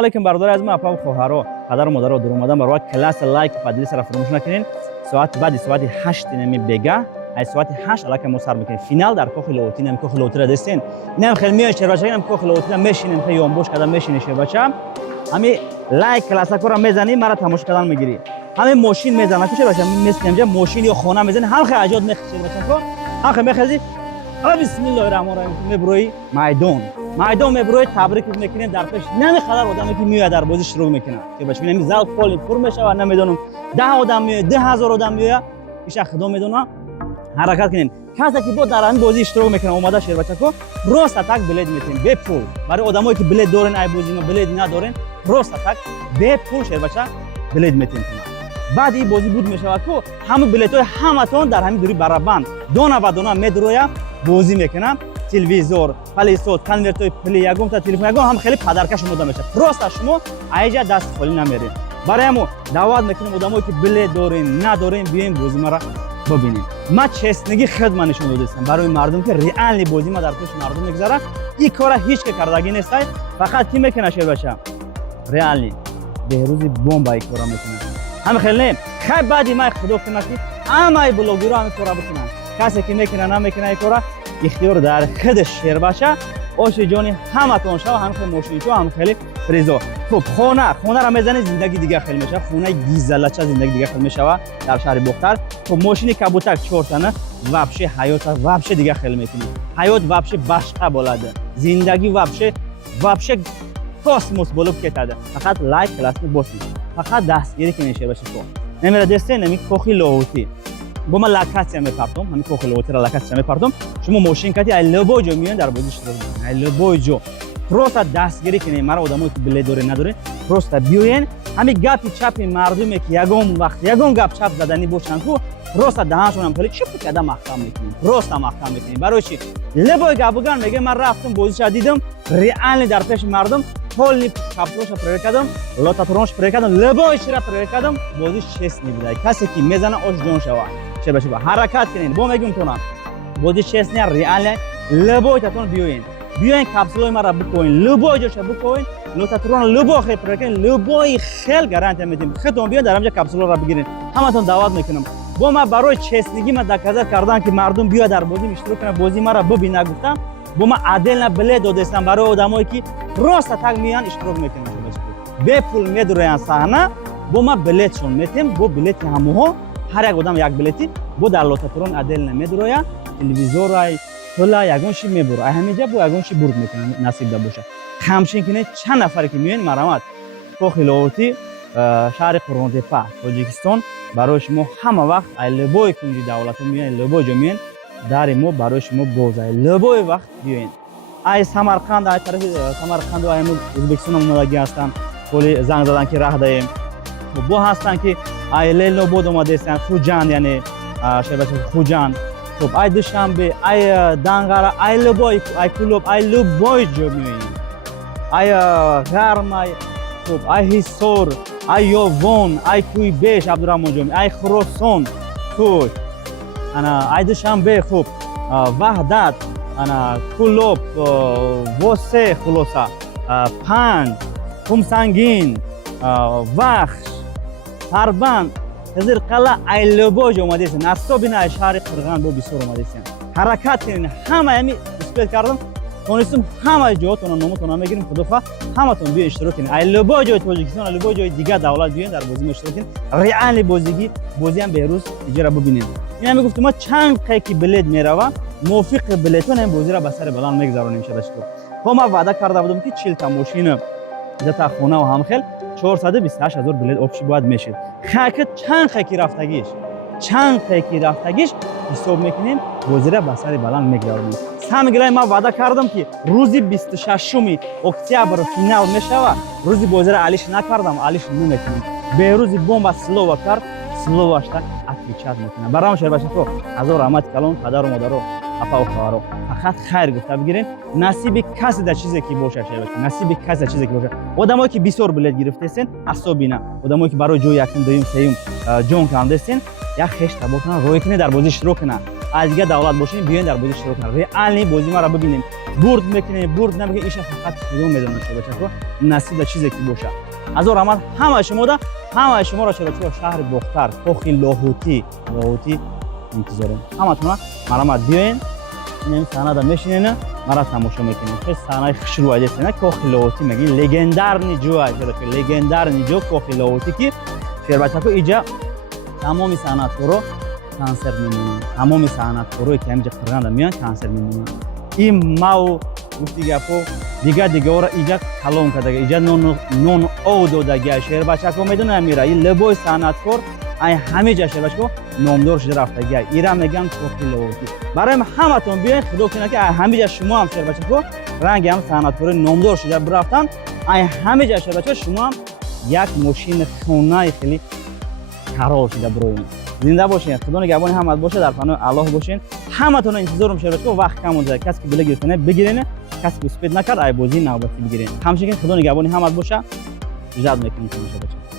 علیکم برادر از ما اپا خواهرا پدر و مادر رو در اومدن برای کلاس لایک فضیلی سر فراموش نکنین. ساعت بعد ساعت 8 نمی بگه از ساعت 8 الان ما سر میکنیم فینال در کوخ لوتی نمی کوخ لوتی را دستین نم خیلی میشه بچه نم کوخ لوتی میشینیم تا یوم بوش کردن میشینه شه بچه همین لایک کلاس کورا میزنیم مرا تماشا کردن میگیری همین ماشین میزنه که بچه مثل اینجا ماشین یا خونه میزنه هر خیلی اجاد میخشه بچه کو هر خیلی میخزی بسم الله الرحمن الرحیم میبروی میدان میبروی تبریک میکنیم در پیش نمیخواد آدمی که میاد در بازی شروع میکنه که بچه ببینیم زال فول پر میشه و نمیدونم 10 آدم میاد 10000 آدم میاد ایش خدا میدونه حرکت کنین کسی که بود در این بازی اشتراک میکنه اومده شیر بچه کو راست تک بلد میتین به پول برای آدمایی که بلد دارن ای بازی ما بلد ندارن راست تک به پول شیر بچه بلد میتین بعد این بازی بود میشه و کو همه بلیطای همتون در همین دوری برابند دونه به دونه میدروی بازی میکنم تلویزور پلی صوت کنورتای پلی یگم تا تلفن یگم هم خیلی پدرکش مود میشه راست شما ایجا دست خالی نمیرین برای ما دعوت میکنیم آدمایی که بلیط دارین ندارین بیاین بازی ما را ببینید ما چسنگی خدمت نشون دادم برای مردم که ریال بازی ما در پیش مردم میگذره این کار هیچ که کردگی نیست فقط کی میکنه شیر بچه ریال بهروزی بمب ای کارا میکنه هم خیلی خیلی بعدی ما خدا کنه که همه بلاگرها هم کارا بکنن کسی که میکنه نمیکنه این کارا اختیار در خودش شیر باشه آش جانی همتون شو هم خیلی ماشین شو هم خیلی فریزو خب خونه را میزنه زندگی دیگه خیلی میشه خونه گیزلچه زندگی دیگه خیلی میشه در شهر بختر خب ماشین کبوتر 4 تانه وابشه حیات وابشه دیگه خیلی میکنه حیات وابشه باشقه بولاده زندگی وابشه کاسموس بولوب کتاده فقط لایک کلاس بوسی فقط دستگیری که نشه باشه تو نمیره دسته نمی کوخی لوتی با ما لکاسی میپرتم همین کوخی لوتی را لکاسی میپرتم شما ماشین کتی لبوجو میون در بازی شروع میکنن لبوجو پروسا دستگیری کنین مرا آدمایی که بله دوره نداره پروسا بیوین همین گپی چپی مردمی که یگون گپ چپ زدنی باشن کو پروسا دهانشون هم خیلی چپ کردن محکم میکنین پروسا محکم میکنین برای چی لبوی گابگان میگه من رفتم بازیش دیدم ریال در پیش مردم کلی کپلوش پریر کردم لوتاترونش پریر کردم لبویش را پریر کردم بازی چست نمیده کسی که میزنه آش جون شوا چه بشه حرکت کنین با میگم تو بازی چست نه ریال لبویتون بیاین کپسولای ما را بکنین لبوی جوش بکنین لوتاترون لبو خیلی پریر کنین لبوی خیلی گارانتی میدیم خودتون بیاین در همینجا کپسولا را بگیرین همتون دعوت میکنم با ما برای چستگی ما دکازه کردن که مردم بیا در بازی اشتراک کنه بازی ما را ببینه گفتم با ما عدل نه بله دادستان برای آدمایی که راست تک میان اشتراک میکنن به پول میدروین صحنه با ما بلیتشون میتیم با بلیت هموها هر یک آدم یک بلیتی با در لوتاترون عدل نمیدروین تلویزیون کلا یگونشی میبره همینجا با یگونشی برد میکنه نصیب ده باشه همچنین که چند نفری که میان مرامت کوخ لوتی شهر قرونتپا تاجیکستان برای شما همه وقت لبوی کنجی دولت میان لبوی جو میان در ما برای شما بازه لبوی وقت بیاین ای سمرقند ای طرف سمرقند و امروز ازبکستان اومدگی هستن کلی زنگ زدن که راه دهیم با هستن که ای لیلو بود اومده هستن خوجان یعنی شبه خوجان خب ای دوشنبه ای دنگره ای لبوی ای کلوب ای لبوی جو میاین ای غرم ای خب ای حصار ای یوون ای کوی بیش عبدالرحمن جو ای خراسان توی انا ای دوشنبه خوب وحدت انا کلوب وسه خلاصه 5 خمسنگین وخش هربند هزار قلعه ای لبوج اومده است نصاب نه شهر قرغان با بسیار اومده است حرکت کنین همه همی اسپیل کردم تونستم همه جاتون نامتون میگیریم خدافا همتون بیا اشتراک کنین ای لبوج تاجیکستان لبوج دیگه دولت بیاین در بازی اشتراک کنین ریال بازی هم بهروز اجرا ببینین اینا میگفتم ما چند قیکی بلیت میروه موافق بلیتون این بازی را به سر بلند میگذارونیم شبش تو ما وعده کرده بودم که 40 تا ماشین تا خونه و همخیل 428000 بلیت آپشی باید میشه خاک چند خاکی رفتگیش حساب میکنیم بازی را به سر بلند میگذارونیم سامگلای ما وعده کردم که روزی 26 اکتبر فینال میشوه روزی بازی را علیش نکردم علیش نمیکنیم به روزی بمب سلو کرد سلو اشتا اتیچات میکنه برام شهر باشه تو از رحمت کلان پدر و مادر و اپا و خواهر فقط خیر گفته بگیرین نصیب کسی در چیزی که باشه شهر باشه نصیب کسی در چیزی که باشه آدمایی که 20 بلیت گرفتهستین عصبی نه آدمایی که برای جوی یکم دوم سوم جون کردهستین یا خشت بکنن روی کنه در بازی شروع کنن از دیگه دولت باشین بیاین در بازی شروع کنید. ریالی بازی ما را ببینیم. برد میکنین، برد نمیکنین، ایش فقط کدوم میدونن شده چطور نصیب چیزی که باشه. از اون رحمت همه شما را چرا شهر بختر، کوخ لاهوتی انتظارم. همتون مرا بیاین. این صحنه را میشینین، مرا تماشا میکنین. خیلی صحنه خوشرو است نه کوخ لاهوتی میگی لژندر نیجو است. لژندر نیجو کوخ لاهوتی که شهر بچه‌ها اینجا تمام صحنات رو کنسر میمونن. تمام صحنات رو که همینجا قرغن میان کنسر میمونن. این ماو گفتی گپو دیگه اورا اینجا کلام کرده. اینجا نون او دادگی شهر بچه‌ها میدونن میره. این لباس صنعتکار ای همه جا شهر بچه‌ها نامدار شده رفتگی. ایرا میگن کوخ لاهوتی. برای همتون بیاین خدا کنه که همه جا شما هم شهر بچه‌ها رنگ هم صنعتکار نامدار شده برفتن. ای همه جا شهر بچه‌ها شما هم یک ماشین خونه خیلی قرار شده بروین. زنده باشین. خدا نگهبان همت باشه. در پناه الله باشین. همتون انتظارم شده که وقت کم مونده. کسی که بله گرفتنه بگیرین. کسی که اسپید نکرد ای بازی نوبتی بگیرین. همچنین خدا نگهبان همت باشه. اجازه میکنم شما